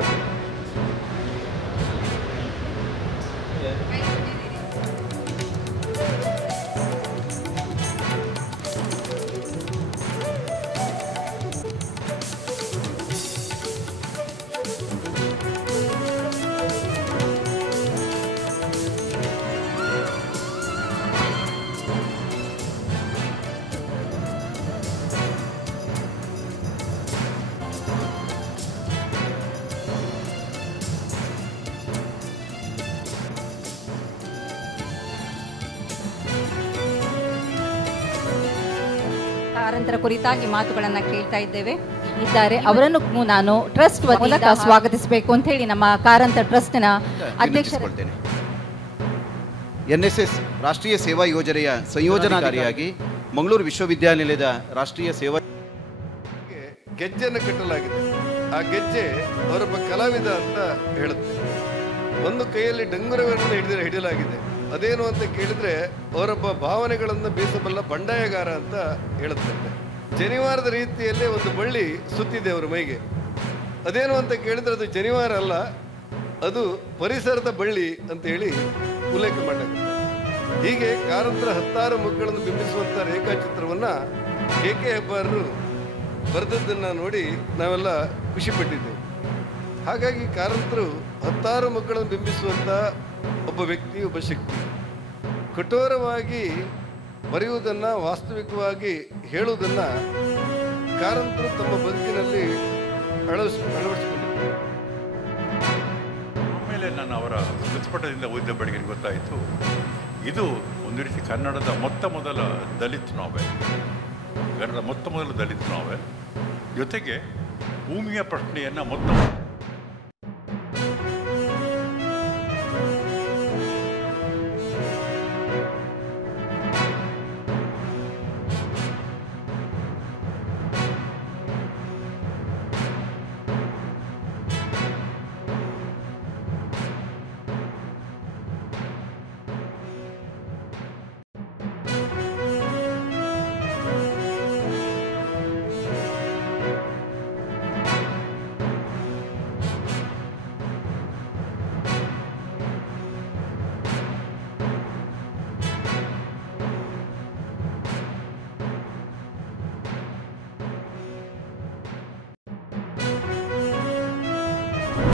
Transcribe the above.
Okay. ಕಾರಂತರ ಕುರಿತಾಗಿ ಮಾತುಗಳನ್ನು ಕೇಳ್ತಾ ಇದ್ದಾರೆ. ಅವರನ್ನು ನಾನು ಟ್ರಸ್ಟ್ ಮೂಲಕ ಸ್ವಾಗತಿಸಬೇಕು ಅಂತ ಹೇಳಿ ನಮ್ಮ ಕಾರಂತ ಟ್ರಸ್ಟ್ನ ಅಧ್ಯಕ್ಷರು. NSS ರಾಷ್ಟ್ರೀಯ ಸೇವಾ ಯೋಜನೆಯ ಸಂಯೋಜನಾಧಿಕಾರಿಯಾಗಿ ಮಂಗಳೂರು ವಿಶ್ವವಿದ್ಯಾನಿಲಯದ ರಾಷ್ಟ್ರೀಯ ಸೇವಾ ಗೆಜ್ಜೆಯನ್ನು ಕಟ್ಟಲಾಗಿದೆ. ಆ ಗೆಜ್ಜೆ ಅವರೊಬ್ಬ ಕಲಾವಿದ ಅಂತ ಹೇಳುತ್ತೆ. ಒಂದು ಕೈಯಲ್ಲಿ ಡಂಗುರವನ್ನು ಹಿಡಿಯಲಾಗಿದೆ. ಅದೇನು ಅಂತ ಕೇಳಿದ್ರೆ ಅವರೊಬ್ಬ ಭಾವನೆಗಳನ್ನು ಬೀಸಬಲ್ಲ ಬಂಡಾಯಗಾರ ಅಂತ ಹೇಳುತ್ತಂತೆ. ಜನಿವಾರದ ರೀತಿಯಲ್ಲೇ ಒಂದು ಬಳ್ಳಿ ಸುತ್ತಿದೆ ಅವರ ಮೈಗೆ. ಅದೇನು ಅಂತ ಕೇಳಿದ್ರೆ ಅದು ಜನಿವಾರ ಅಲ್ಲ, ಅದು ಪರಿಸರದ ಬಳ್ಳಿ ಅಂತ ಹೇಳಿ ಉಲ್ಲೇಖ ಮಾಡಲಾಗುತ್ತೆ. ಹೀಗೆ ಕಾರಂತರ 10 ಮಕ್ಕಳನ್ನು ಬಿಂಬಿಸುವಂಥ ರೇಖಾಚಿತ್ರವನ್ನು KK ಹೆಬ್ಬಾರರು ಬರೆದದ್ದನ್ನು ನೋಡಿ ನಾವೆಲ್ಲ ಖುಷಿಪಟ್ಟಿದ್ದೆವು. ಹಾಗಾಗಿ ಕಾರಂತರು 10 ಮಕ್ಕಳನ್ನು ಬಿಂಬಿಸುವಂಥ ಒಬ್ಬ ವ್ಯಕ್ತಿ, ಒಬ್ಬ ಶಕ್ತಿ. ಕಠೋರವಾಗಿ ಬರೆಯುವುದನ್ನು, ವಾಸ್ತವಿಕವಾಗಿ ಹೇಳುವುದನ್ನು ಕಾರಂತರು ತಮ್ಮ ಬದುಕಿನಲ್ಲಿ ಅಳವಡಿಸಿಕೊಂಡಿದ್ದಾರೆ. ಆಮೇಲೆ ನಾನು ಅವರ ಮೃತಪಟ್ಟದಿಂದ ಓದಿದ ಬೆಳಗ್ಗೆ ಗೊತ್ತಾಯಿತು, ಇದು ಒಂದು ರೀತಿ ಕನ್ನಡದ ಮೊದಲ ದಲಿತ್ ನಾವೆಲ್, ಕನ್ನಡದ ಮೊದಲ ದಲಿತ್ ನಾವೆಲ್. ಜೊತೆಗೆ ಭೂಮಿಯ ಪ್ರಶ್ನೆಯನ್ನು